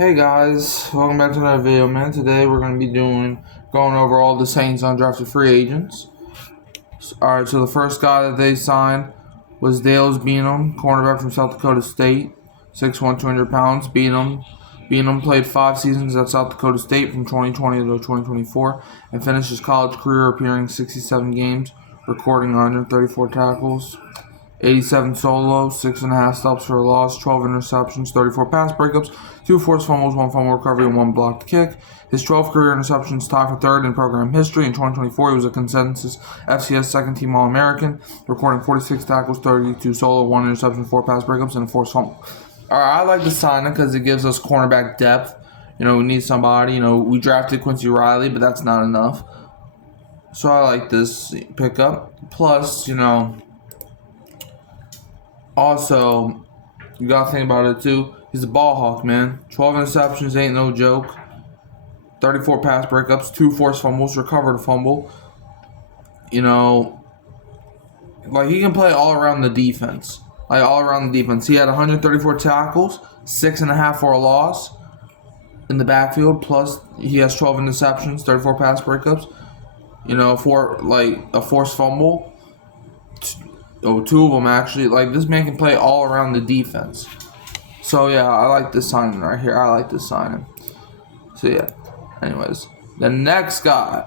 Hey guys, welcome back to another video, man. Today we're going to be going over all the Saints undrafted free agents. Alright, so the first guy that they signed was Dales Beanham, cornerback from South Dakota State, 6'1", 200 pounds. Beanham played 5 seasons at South Dakota State from 2020 to 2024 and finished his college career appearing in 67 games, recording 134 tackles, 87 solos, 6.5 stops for a loss, 12 interceptions, 34 pass breakups, 2 forced fumbles, 1 fumble recovery, and 1 blocked kick. His 12 career interceptions tie for third in program history. In 2024, he was a consensus FCS second-team All-American, recording 46 tackles, 32 solo, 1 interception, 4 pass breakups, and a forced fumble. Alright, I like the signing because it gives us cornerback depth. We need somebody. We drafted Quincy Riley, but that's not enough. So I like this pickup. Plus, also, you gotta think about it too. He's a ball hawk, man. 12 interceptions ain't no joke. 34 pass breakups, 2 forced fumbles, recovered a fumble. He can play all around the defense. He had 134 tackles, 6.5 for a loss in the backfield. Plus, he has 12 interceptions, 34 pass breakups. For a forced fumble. 2 of them actually. This man can play all around the defense. So yeah, I like this signing right here. So yeah. Anyways, the next guy,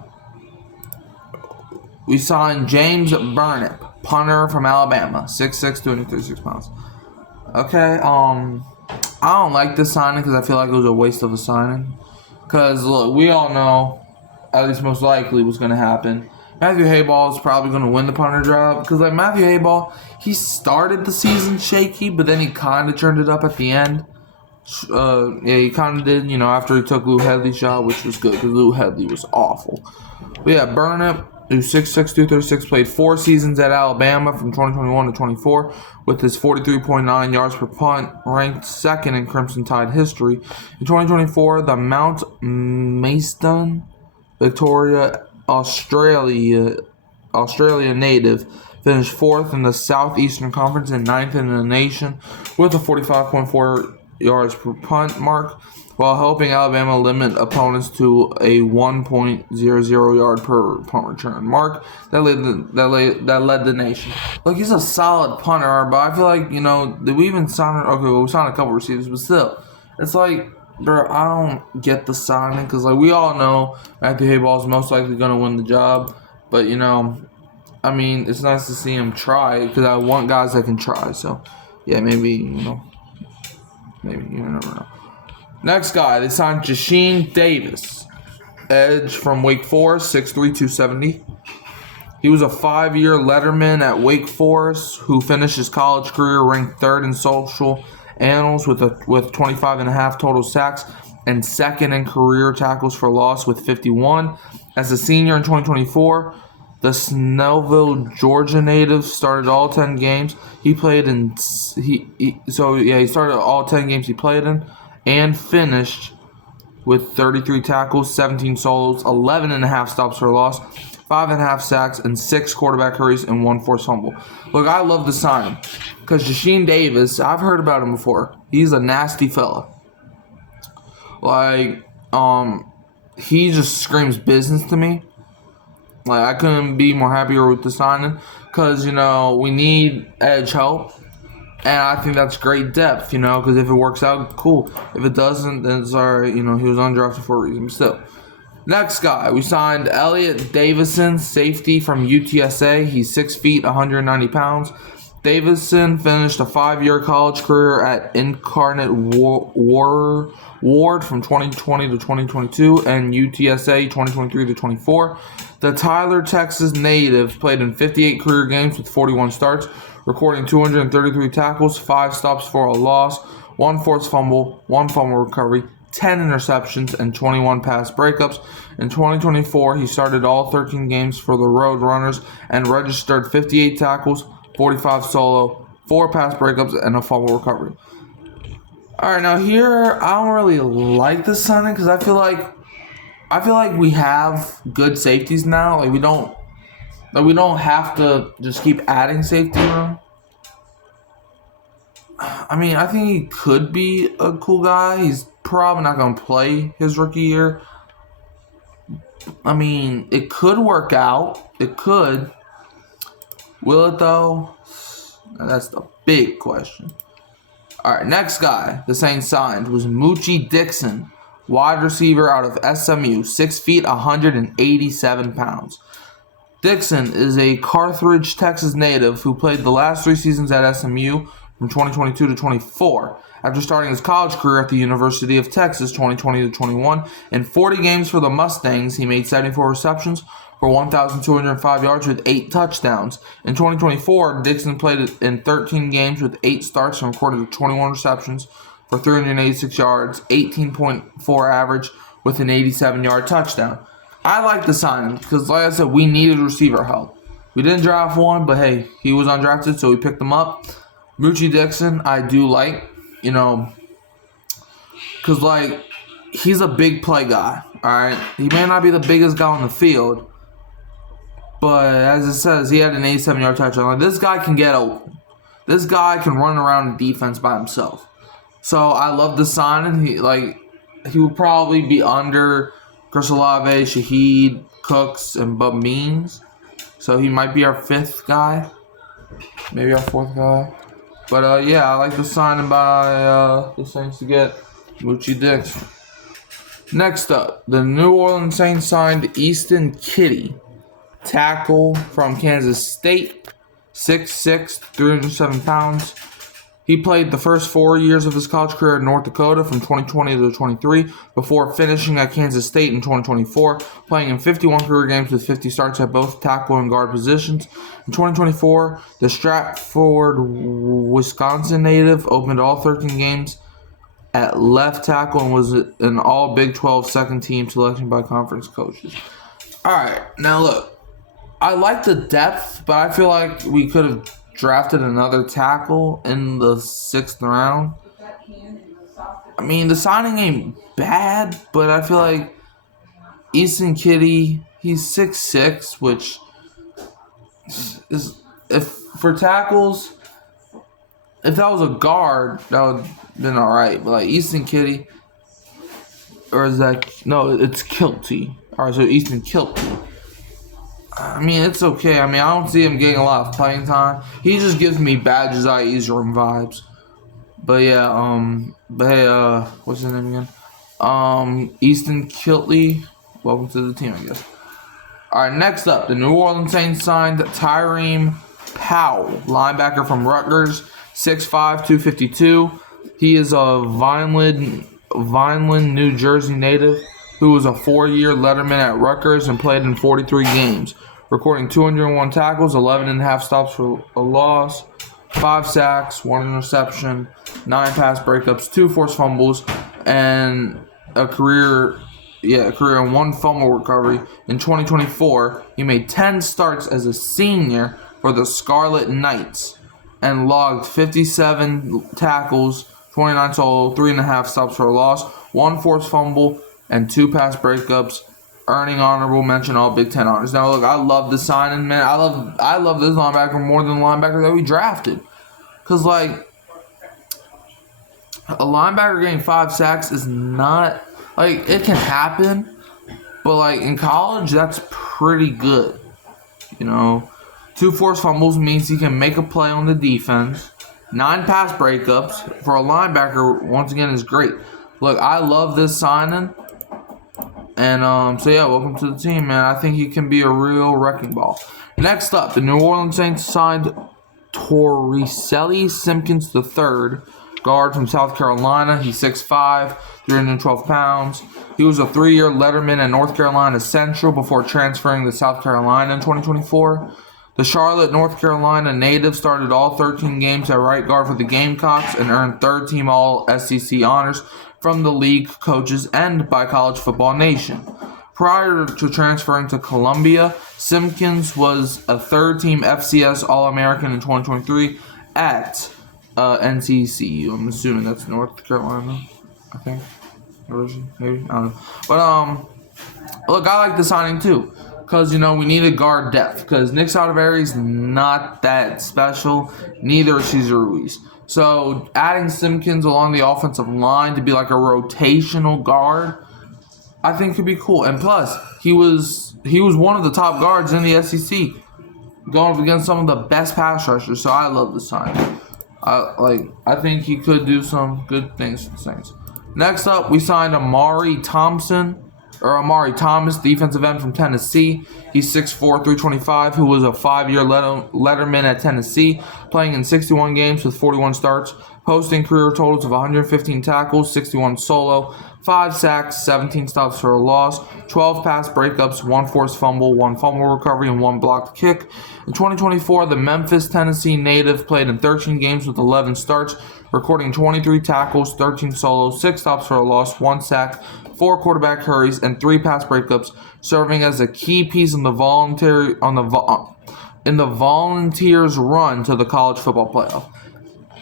we signed James Burnip, punter from Alabama, 6'6", 236 pounds. Okay, I don't like this signing because I feel like it was a waste of a signing. Because look, we all know, at least most likely, what's going to happen. Matthew Hayball is probably going to win the punter job because, Matthew Hayball, he started the season shaky, but then he kind of turned it up at the end. Yeah, he kind of did, after he took Lou Hedley's job, which was good because Lou Hedley was awful. But yeah, Burnip, who's 6'6", 236, played 4 seasons at Alabama from 2021 to 24 with his 43.9 yards per punt, ranked 2nd in Crimson Tide history. In 2024, the Mount Maidstone, Victoria, Australia native, finished 4th in the Southeastern Conference and 9th in the nation with a 45.4 yards per punt mark, while helping Alabama limit opponents to a 1.00 yard per punt return mark that led the nation. Look, he's a solid punter, but I feel like, did we even sign? Okay, well, we signed a couple receivers, but still, it's like, bro, I don't get the signing because, we all know Matthew Hayball is most likely going to win the job. But, it's nice to see him try because I want guys that can try. So, yeah, maybe, you never know. Next guy, they signed Jasheem Davis, edge from Wake Forest, 6'3", 270. He was a 5-year letterman at Wake Forest who finished his college career ranked 3rd in social annals with 25.5 total sacks and 2nd in career tackles for loss with 51. As a senior in 2024, the Snellville, Georgia native started all 10 games he played in. He started all 10 games he played in and finished with 33 tackles, 17 solos, 11.5 stops for a loss, 5.5 sacks, and 6 quarterback hurries and 1 forced fumble. Look, I love the sign because Jasheem Davis, I've heard about him before. He's a nasty fella. He just screams business to me. I couldn't be more happier with the signing because, we need edge help. And I think that's great depth, because if it works out, cool. If it doesn't, then it's all right. He was undrafted for a reason. But still. Next guy, we signed Elliot Davison, safety from UTSA. He's 6 feet, 190 pounds. Davison finished a 5-year college career at Incarnate Ward from 2020 to 2022 and UTSA 2023 to 24. The Tyler, Texas native played in 58 career games with 41 starts, recording 233 tackles, 5 stops for a loss, 1 forced fumble, 1 fumble recovery, 10 interceptions, and 21 pass breakups. In 2024, he started all 13 games for the Road Runners and registered 58 tackles, 45 solo, 4 pass breakups, and a fumble recovery. Alright, now here, I don't really like this signing because I feel like we have good safeties now. We don't have to just keep adding safety room. I think he could be a cool guy. He's probably not going to play his rookie year. I mean, it could work out. It could. Will it, though? That's the big question. All right, next guy the Saints signed was Moochie Dixon, wide receiver out of SMU, 6 feet, 187 pounds. Dixon is a Carthage, Texas native who played the last 3 seasons at SMU from 2022 to 24. After starting his college career at the University of Texas 2020 to 21, in 40 games for the Mustangs, he made 74 receptions for 1,205 yards with 8 touchdowns. In 2024, Dixon played in 13 games with 8 starts and recorded 21 receptions for 386 yards, 18.4 average with an 87-yard touchdown. I like the signing because, like I said, we needed receiver help. We didn't draft one, but hey, he was undrafted, so we picked him up. Moochie Dixon, I do like, because, like, he's a big play guy, all right? He may not be the biggest guy on the field, but as it says, he had an 87-yard touchdown. Like, this guy can get open. This guy can run around the defense by himself. So I love the signing. He would probably be under Chris Olave, Shaheed, Cooks, and Bub Means. So he might be our 5th guy. Maybe our 4th guy. But, yeah, I like the signing by the Saints to get Moochie Dixon. Next up, the New Orleans Saints signed Easton Kitty, tackle from Kansas State, 6'6", 307 pounds. He played the first 4 years of his college career in North Dakota from 2020 to 23 before finishing at Kansas State in 2024, playing in 51 career games with 50 starts at both tackle and guard positions. In 2024, the Stratford, Wisconsin native opened all 13 games at left tackle and was an all Big 12 second team selection by conference coaches. All right, now look, I like the depth, but I feel like we could have drafted another tackle in the 6th round. I mean, the signing ain't bad, but I feel like Easton Kitty, he's 6'6", which is, if for tackles, if that was a guard, that would have been alright. But like Easton Kitty, or is that, no, it's Kilty. Alright, so Easton Kilty. I mean, it's okay. I mean, I don't see him getting a lot of playing time. He just gives me Badges IE's room vibes. But yeah, but hey, what's his name again? Easton Kilty. Welcome to the team, I guess. Alright, next up, the New Orleans Saints signed Tyreme Powell, linebacker from Rutgers, 6'5", 252. He is a Vineland, New Jersey native who was a 4-year letterman at Rutgers and played in 43 games, recording 201 tackles, 11.5 stops for a loss, 5 sacks, 1 interception, 9 pass breakups, 2 forced fumbles, and a career in 1 fumble recovery. In 2024, he made 10 starts as a senior for the Scarlet Knights and logged 57 tackles, 29 solo, 3.5 stops for a loss, 1 forced fumble, and 2 pass breakups, earning honorable mention all Big Ten honors. Now, look, I love the signing, man. I love this linebacker more than the linebacker that we drafted. Because, like, a linebacker getting 5 sacks is not, like, it can happen. But, like, in college, that's pretty good. 2 forced fumbles means he can make a play on the defense. 9 pass breakups for a linebacker, once again, is great. Look, I love this signing. And, so yeah, welcome to the team, man. I think he can be a real wrecking ball. Next up, the New Orleans Saints signed Torricelli Simpkins III, guard from South Carolina. He's 6'5", 312 pounds. He was a 3-year letterman at North Carolina Central before transferring to South Carolina in 2024. The Charlotte, North Carolina native started all 13 games at right guard for the Gamecocks and earned 3rd-team All-SEC honors from the league coaches and by College Football Nation. Prior to transferring to Columbia, Simpkins was a 3rd-team FCS All-American in 2023 at NCCU. I'm assuming that's North Carolina, I think. Maybe, I don't know. But, look, I like the signing too. Because, we needed guard depth. Because Nick Sotomayor's not that special. Neither is Cesar Ruiz. So adding Simpkins along the offensive line to be like a rotational guard, I think could be cool. And plus, he was one of the top guards in the SEC, going up against some of the best pass rushers. So I love this signing. I think he could do some good things for the Saints. Next up, we signed Amari Thomas, defensive end from Tennessee. He's 6'4", 325, who was a 5-year letterman at Tennessee, playing in 61 games with 41 starts, posting career totals of 115 tackles, 61 solo, 5 sacks, 17 stops for a loss, 12 pass breakups, 1 forced fumble, 1 fumble recovery, and 1 blocked kick. In 2024, the Memphis, Tennessee native played in 13 games with 11 starts, recording 23 tackles, 13 solos, 6 stops for a loss, 1 sack, 4 quarterback hurries, and 3 pass breakups, serving as a key piece in the Volunteers' run to the college football playoff.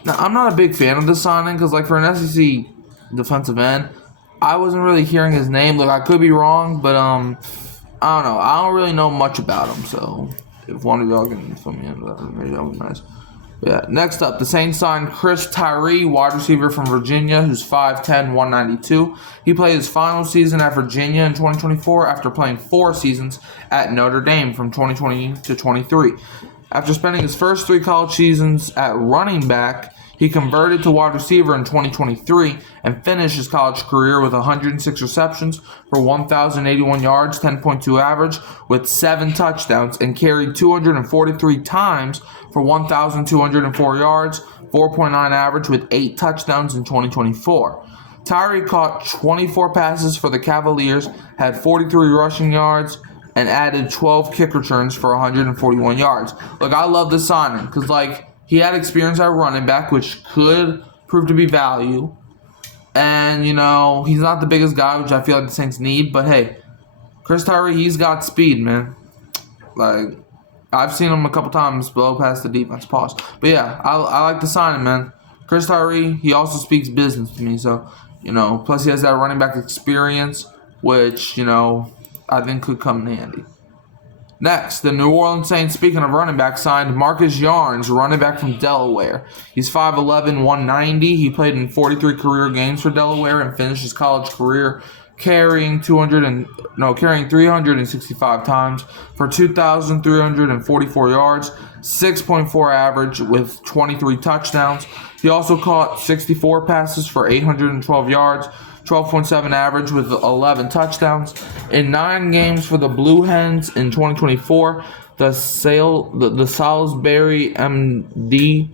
Now, I'm not a big fan of this signing because, like, for an SEC defensive end, I wasn't really hearing his name. Like, I could be wrong, but I don't know. I don't really know much about him. So, if one of y'all can fill me in, maybe that would be nice. Yeah. Next up, the Saints signed Chris Tyree, wide receiver from Virginia, who's 5'10", 192. He played his final season at Virginia in 2024 after playing 4 seasons at Notre Dame from 2020 to 23. After spending his first 3 college seasons at running back, he converted to wide receiver in 2023 and finished his college career with 106 receptions for 1,081 yards, 10.2 average, with 7 touchdowns, and carried 243 times for 1,204 yards, 4.9 average, with 8 touchdowns in 2024. Tyree caught 24 passes for the Cavaliers, had 43 rushing yards, and added 12 kick returns for 141 yards. Look, I love this signing because, like, he had experience at running back, which could prove to be value. And, you know, he's not the biggest guy, which I feel like the Saints need. But, hey, Chris Tyree, he's got speed, man. Like, I've seen him a couple times blow past the defense. Pause. But, yeah, I like the signing, man. Chris Tyree, he also speaks business to me. So, you know, plus he has that running back experience, which, you know, I think could come in handy. Next, the New Orleans Saints, speaking of running back, signed Marcus Yarns, running back from Delaware. He's 5'11", 190. He played in 43 career games for Delaware and finished his college career carrying 365 times for 2,344 yards, 6.4 average with 23 touchdowns. He also caught 64 passes for 812 yards, 12.7 average with 11 touchdowns. In 9 games for the Blue Hens in 2024, the Salisbury MD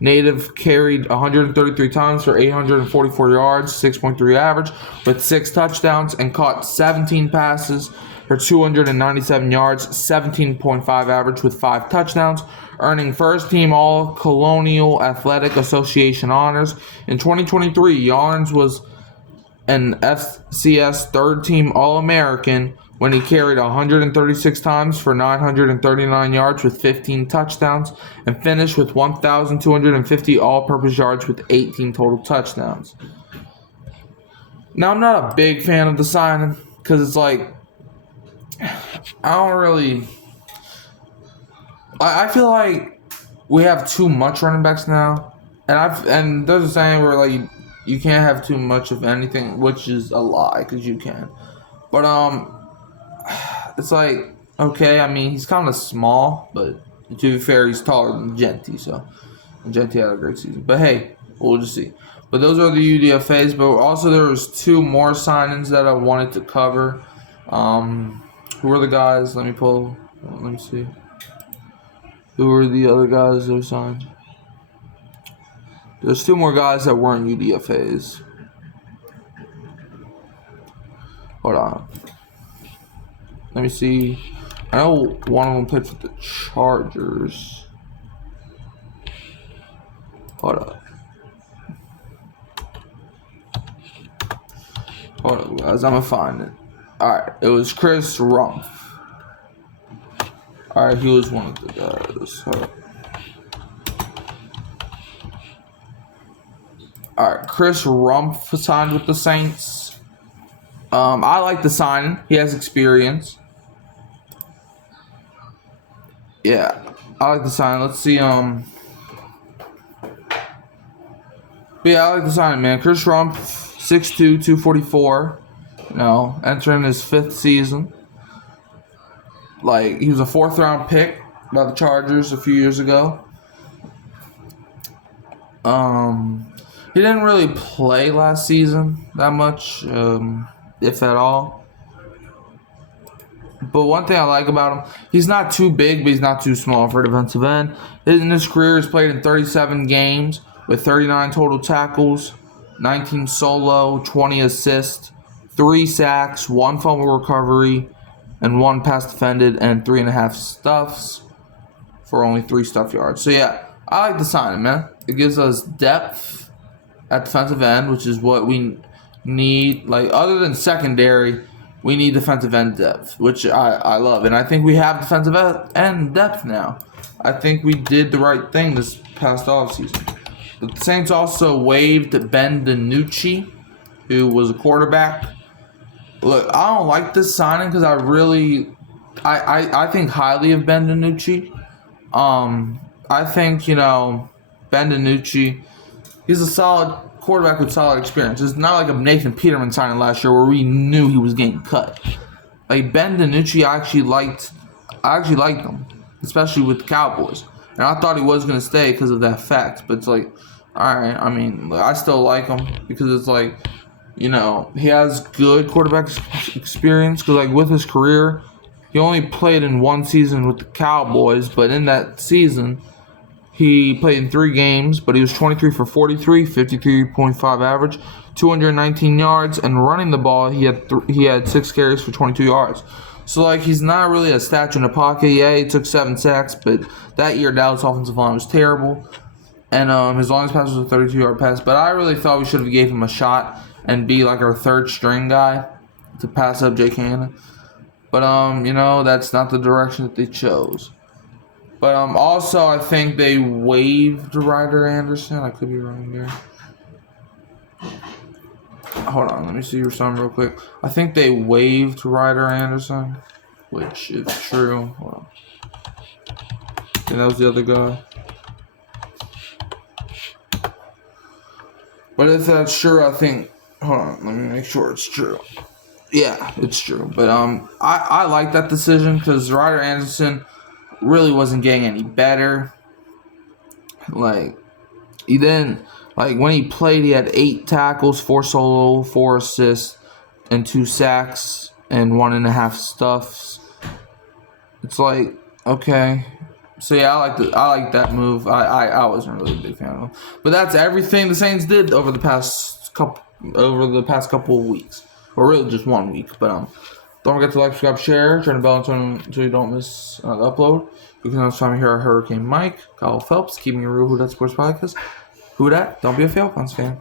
native carried 133 times for 844 yards, 6.3 average, with 6 touchdowns, and caught 17 passes for 297 yards, 17.5 average, with 5 touchdowns, earning first-team All-Colonial Athletic Association honors. In 2023, Yarns was an FCS third-team All-American when he carried 136 times for 939 yards with 15 touchdowns and finished with 1,250 all-purpose yards with 18 total touchdowns. Now, I'm not a big fan of the signing because it's like, I feel like we have too much running backs now. And there's a saying where, like, you can't have too much of anything, which is a lie, because you can. But, it's like, okay, I mean, he's kind of small, but to be fair, he's taller than Genty, so Genty had a great season. But, hey, we'll just see. But those are the UDFA'S, but also there was 2 more signings that I wanted to cover. Who are the guys? Let me see. Who are the other guys that were signed? There's 2 more guys that weren't UDFA'S. Hold on. Let me see. I know one of them played for the Chargers. Hold up. Hold up, guys. I'm gonna find it. Alright, it was Chris RUMPH. Alright, he was one of the guys. Hold up. Alright, Chris RUMPH signed with the Saints. I like the signing. He has experience. Yeah, I like the signing. Let's see. But yeah, I like the signing, man. Chris Rumph, 6'2", 244. You know, entering his 5th season. Like, he was a 4th round pick by the Chargers a few years ago. He didn't really play last season that much, if at all. But one thing I like about him, he's not too big, but he's not too small for a defensive end. In his career, he's played in 37 games with 39 total tackles, 19 solo, 20 assists, 3 sacks, 1 fumble recovery, and 1 pass defended, and 3.5 stuffs for only 3 stuff yards. So yeah, I like the signing, man. It gives us depth at defensive end, which is what we need. Like, other than secondary, we need defensive end depth, which I love. And I think we have defensive end depth now. I think we did the right thing this past offseason. The Saints also waived Ben DINUCCI, who was a quarterback. Look, I don't like this signing because I think highly of Ben DINUCCI. I think, you know, Ben DINUCCI, he's a solid quarterback with solid experience. It's not like a Nathan Peterman signing last year where we knew he was getting cut. Like, Ben DINUCCI, I actually liked him, especially with the Cowboys. And I thought he was going to stay because of that fact. But it's like, alright, I mean, I still like him because it's like, you know, he has good quarterback experience. Because, like, with his career, he only played in 1 season with the Cowboys. But in that season, he played in 3 games, but he was 23 for 43, 53.5 average, 219 yards, and running the ball, he had 6 carries for 22 yards. So, like, he's not really a statue in the pocket. Yeah, he took 7 sacks, but that year Dallas offensive line was terrible, and his longest pass was a 32-yard pass. But I really thought we should have gave him a shot and be like our 3rd string guy to pass up Jake Hanna. But you know, that's not the direction that they chose. But also, I think they waived Ryder Anderson. I could be wrong there. Hold on, let me see your sum real quick. I think they waived Ryder Anderson, which is true. Hold on. And that was the other guy. But if that's true, I think... Hold on, let me make sure it's true. Yeah, it's true. But I like that decision because Ryder Anderson really wasn't getting any better. Like, he didn't, like, when he played, he had 8 tackles, 4 solo, 4 assists, and 2 sacks, and 1.5 stuffs. It's like, okay. So yeah, I like that move. I wasn't really a big fan of him. But that's everything the Saints did over the past couple of weeks. Or really just 1 week. But don't forget to like, subscribe, share, turn the bell on so you don't miss the upload. You can also find me here at Hurricane Mike, Kyle Phelps, keeping it real. Who Dat Sports Podcast. Who Dat? Don't be a Falcons fan.